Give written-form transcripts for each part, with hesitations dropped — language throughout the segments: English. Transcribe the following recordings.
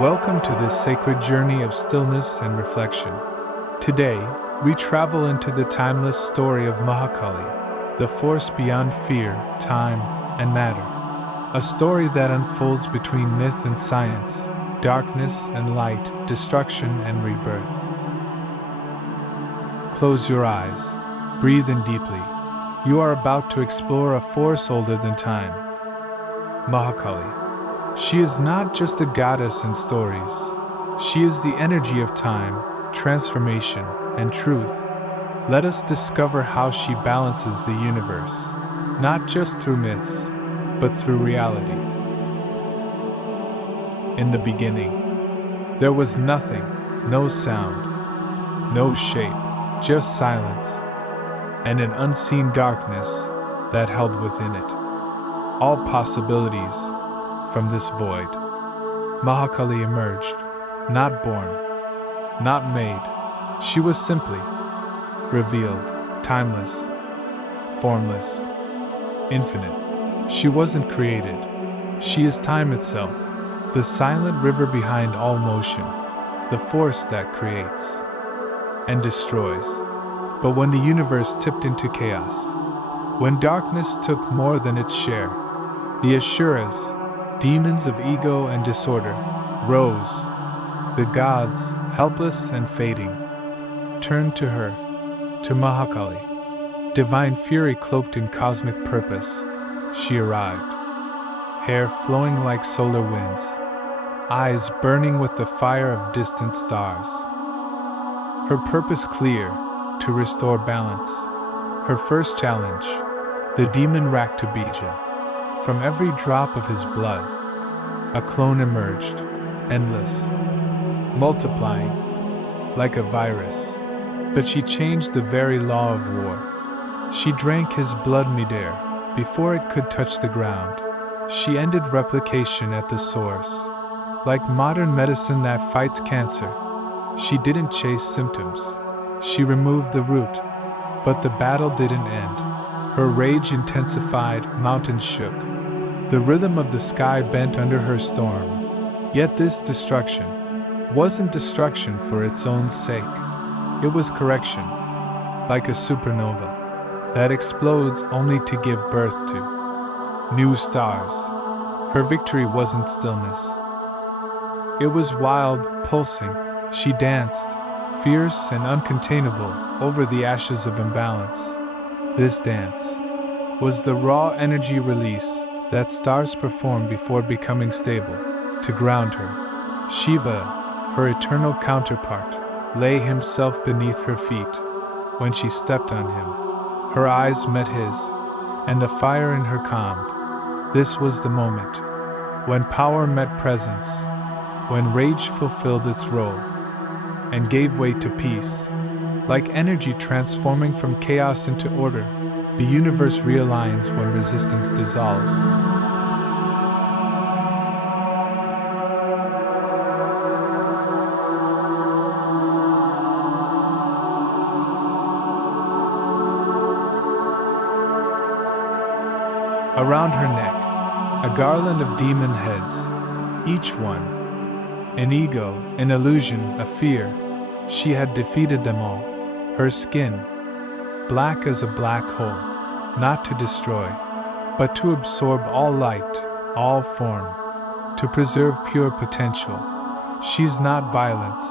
Welcome to this sacred journey of stillness and reflection. Today, we travel into the timeless story of Mahakali, the force beyond fear, time, and matter. A story that unfolds between myth and science, darkness and light, destruction and rebirth. Close your eyes, breathe in deeply. You are about to explore a force older than time. Mahakali. She is not just a goddess in stories. She is the energy of time, transformation, and truth. Let us discover how she balances the universe, not just through myths, but through reality. In the beginning, there was nothing, no sound, no shape, just silence, and an unseen darkness that held within it all possibilities. From this void, Mahakali emerged, not born, not made. She was simply revealed, timeless, formless, infinite. She wasn't created. She is time itself, the silent river behind all motion, the force that creates and destroys. But when the universe tipped into chaos, when darkness took more than its share, the Asuras, demons of ego and disorder, rose. The gods, helpless and fading, turned to her, to Mahakali. Divine fury cloaked in cosmic purpose, she arrived. Hair flowing like solar winds, eyes burning with the fire of distant stars. Her purpose clear, to restore balance. Her first challenge, the demon Raktabija. From every drop of his blood, a clone emerged, endless, multiplying, like a virus. But she changed the very law of war. She drank his blood midair, before it could touch the ground. She ended replication at the source. Like modern medicine that fights cancer, she didn't chase symptoms. She removed the root. But the battle didn't end. Her rage intensified, mountains shook. The rhythm of the sky bent under her storm. Yet this destruction wasn't destruction for its own sake. It was correction, like a supernova that explodes only to give birth to new stars. Her victory wasn't stillness. It was wild, pulsing. She danced, fierce and uncontainable, over the ashes of imbalance. This dance was the raw energy release that stars perform before becoming stable. To ground her, Shiva, her eternal counterpart, lay himself beneath her feet. When she stepped on him, her eyes met his, and the fire in her calmed. This was the moment when power met presence, when rage fulfilled its role and gave way to peace. Like energy transforming from chaos into order, the universe realigns when resistance dissolves. Around her neck, a garland of demon heads, each one an ego, an illusion, a fear. She had defeated them all. Her skin, black as a black hole, not to destroy, but to absorb all light, all form, to preserve pure potential. She's not violence,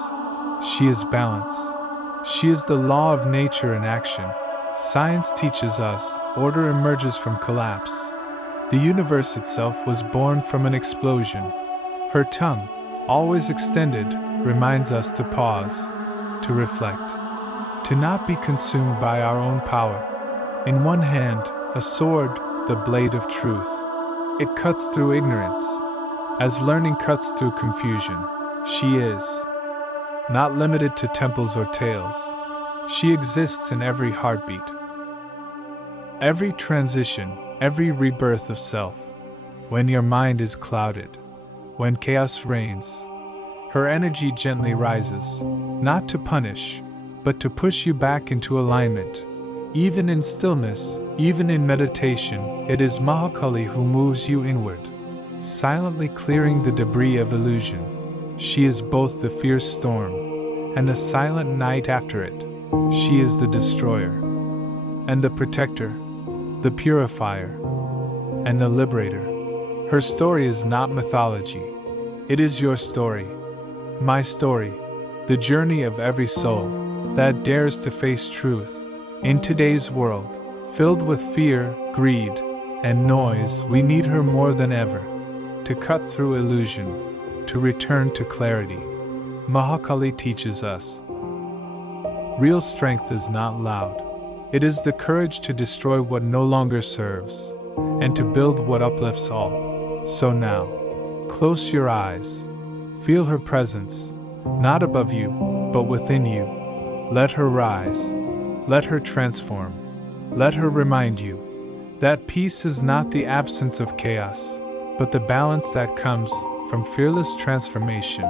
she is balance. She is the law of nature in action. Science teaches us, order emerges from collapse. The universe itself was born from an explosion. Her tongue, always extended, reminds us to pause, to reflect, to not be consumed by our own power. In one hand, a sword, the blade of truth. It cuts through ignorance, as learning cuts through confusion. She is not limited to temples or tales. She exists in every heartbeat, every transition, every rebirth of self. When your mind is clouded, when chaos reigns, her energy gently rises, not to punish, but to push you back into alignment. Even in stillness, even in meditation, it is Mahakali who moves you inward, silently clearing the debris of illusion. She is both the fierce storm and the silent night after it. She is the destroyer and the protector, the purifier and the liberator. Her story is not mythology. It is your story, my story, the journey of every soul that dares to face truth. In today's world, filled with fear, greed, and noise, we need her more than ever to cut through illusion, to return to clarity. Mahakali teaches us real strength is not loud. It is the courage to destroy what no longer serves and to build what uplifts all. So now, close your eyes. Feel her presence, not above you, but within you. Let her rise. Let her transform. Let her remind you that peace is not the absence of chaos, but the balance that comes from fearless transformation.